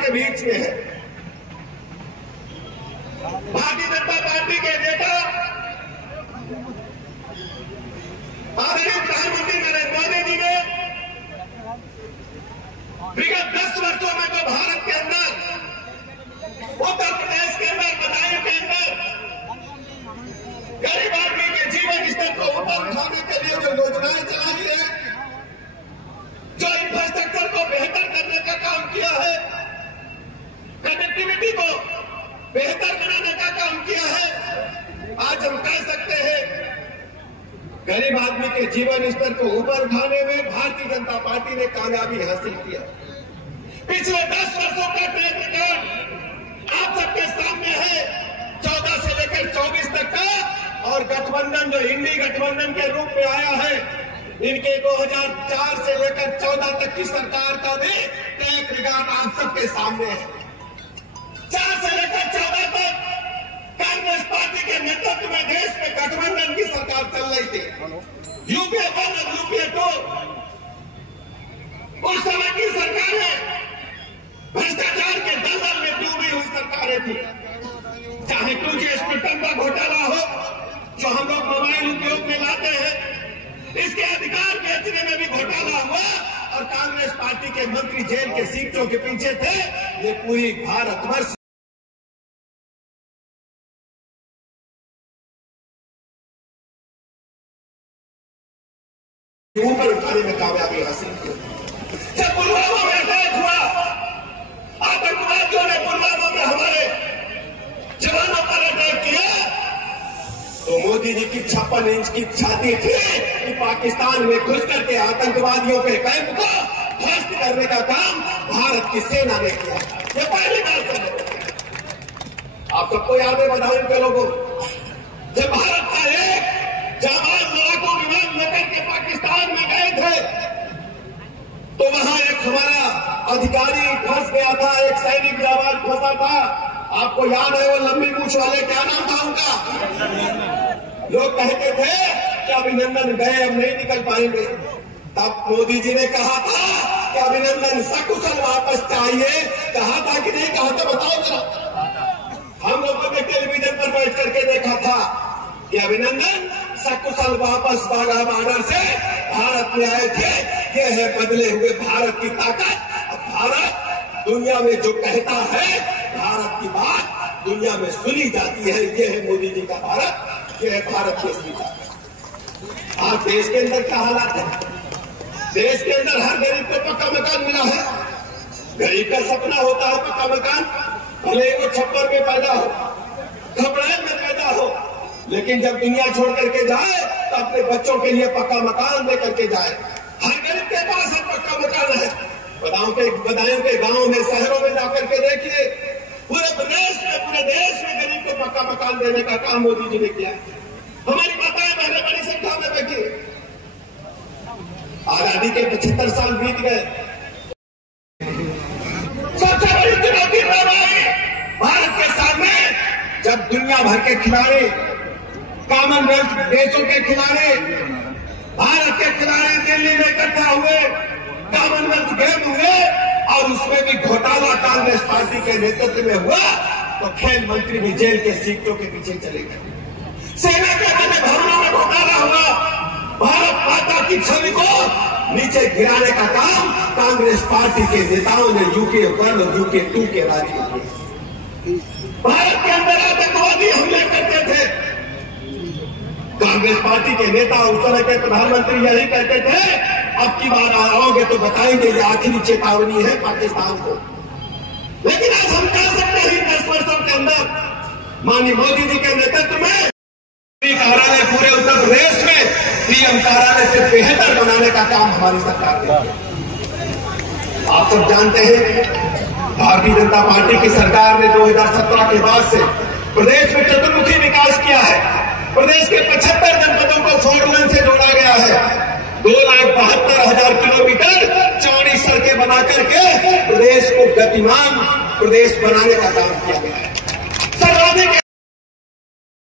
के बीच में है। भारतीय जनता पार्टी के नेता आदरणीय प्रधानमंत्री नरेंद्र मोदी जी ने विगत 10 वर्षों में तो भारत के अंदर, उत्तर प्रदेश के अंदर, बदायूं के अंदर गरीब आदमी के जीवन स्तर को ऊपर उठाने के लिए जो योजनाएं चलाई है, जो इंफ्रास्ट्रक्चर को बेहतर करने का काम किया है, कनेक्टिविटी को बेहतर बनाने का काम किया है, आज हम कह सकते हैं गरीब आदमी के जीवन स्तर को ऊपर उठाने में भारतीय जनता पार्टी ने कामयाबी हासिल किया। पिछले 10 वर्षों का ट्रैक रिकॉर्ड आप सबके सामने है, 14 से लेकर 24 तक का, और गठबंधन जो इंडी गठबंधन के रूप में आया है, इनके 2004 से लेकर 14 तक की सरकार का भी ट्रैक रिकॉर्ड आप सबके सामने है। 4 से लेकर 14 तक कांग्रेस पार्टी के नेतृत्व में देश में गठबंधन की सरकार चल रही थी, यूपीए 1 और यूपीए 2। उस समय की सरकारें भ्रष्टाचार के दलदल में डूबी हुई सरकारें थी, चाहे 2G स्पेक्ट्रम का घोटाला हो, जो हम लोग मोबाइल उपयोग में लाते हैं, इसके अधिकार बेचने में भी घोटाला हुआ, और कांग्रेस पार्टी के मंत्री जेल के सीटों के पीछे थे। ये पूरी भारतवर्ष ऊपर उठाने में कामयाबी हासिल की। जब पुलवामा में अटैक हुआ, आतंकवादियों ने पुलवामा में हमारे जवानों पर अटैक किया, तो मोदी जी की 56 इंच की छाती थी कि पाकिस्तान में घुस करके आतंकवादियों के कैंप को ध्वस्त करने का काम भारत की सेना ने किया। ये पहली बार से आप सबको याद है, बदायूं के लोगों, जब भारत का एक जाबाज लड़ाकू विमान लेकर के पाकिस्तान में गए थे, तो वहां एक हमारा अधिकारी फंस गया था, एक सैनिक जाबाज फंसा था। आपको याद है वो लंबी मूछ वाले, क्या नाम था उनका? लोग कहते थे कि अभिनंदन गए, अब नहीं निकल पाएंगे। तब मोदी जी ने कहा था कि अभिनंदन सकुशल वापस चाहिए। कहा था कि नहीं कहा था, बताओ जरा। हम लोगों ने टेलीविजन पर बैठ करके देखा था कि अभिनंदन सकुशल वापस वाघा बॉर्डर से भारत में आए थे। यह है बदले हुए भारत की ताकत। भारत दुनिया में जो कहता है, भारत की बात दुनिया में सुनी जाती है। यह है मोदी जी का भारत, यह है भारत की असली ताकत। आज देश के अंदर क्या हालात है? देश के अंदर हर गरीब को पक्का मकान मिला है। गरीब का सपना होता है पक्का मकान, भले वो छप्पर में पैदा हो, खपड़े में पैदा हो, लेकिन जब दुनिया छोड़ करके जाए तो अपने बच्चों के लिए पक्का मकान दे करके जाए। हर गरीब के पास अब पक्का मकान है। बदायूं के गांव में, शहरों में जाकर के देखिए, पूरे देश में गरीब को पक्का मकान देने का काम मोदी जी ने किया। हमारी माताएं बहनें बड़ी संख्या में देखिए। आजादी के 75 साल बीत गए। सबसे बड़ी चुनौती भारत के सामने, जब दुनिया भर के खिलाड़ी, कॉमनवेल्थ देशों के खिलाड़ी, भारत के खिलाड़ी दिल्ली में इकट्ठा हुए, कॉमनवेल्थ गेम हुए, और उसमें भी घोटाला कांग्रेस पार्टी के नेतृत्व में हुआ, तो खेल मंत्री भी जेल के सीटों के पीछे चले गए। सेना के बड़े भवनों में घोटाला हुआ। भारत माता की छवि को नीचे गिराने का काम कांग्रेस पार्टी के नेताओं ने यूके 1 और यूके 2 के राज्य में किया। भारत के अंदर आतंकवादी हमले करते थे। कांग्रेस पार्टी के नेता, उस समय के प्रधानमंत्री यही कहते थे, अब की बार आओगे तो बताएंगे ये आखिरी चेतावनी है पाकिस्तान को। लेकिन आज हम कह सकते हैं 10 वर्षों के अंदर माननीय मोदी जी के नेतृत्व में कार्यालय पूरे उत्तर प्रदेश में पीएम कार्यालय से बेहतर बनाने का काम हमारी सरकार ने किया। आप सब जानते हैं भारतीय जनता पार्टी की सरकार ने 2017 के बाद से प्रदेश में चतुर्मुखी विकास किया है। प्रदेश के 75 जनपदों को 4 लेन से जोड़ा गया है। 2,72,000 किलोमीटर चौड़ी सड़कें बना करके प्रदेश को गतिमान प्रदेश बनाने का काम किया गया है। सर्वाधिक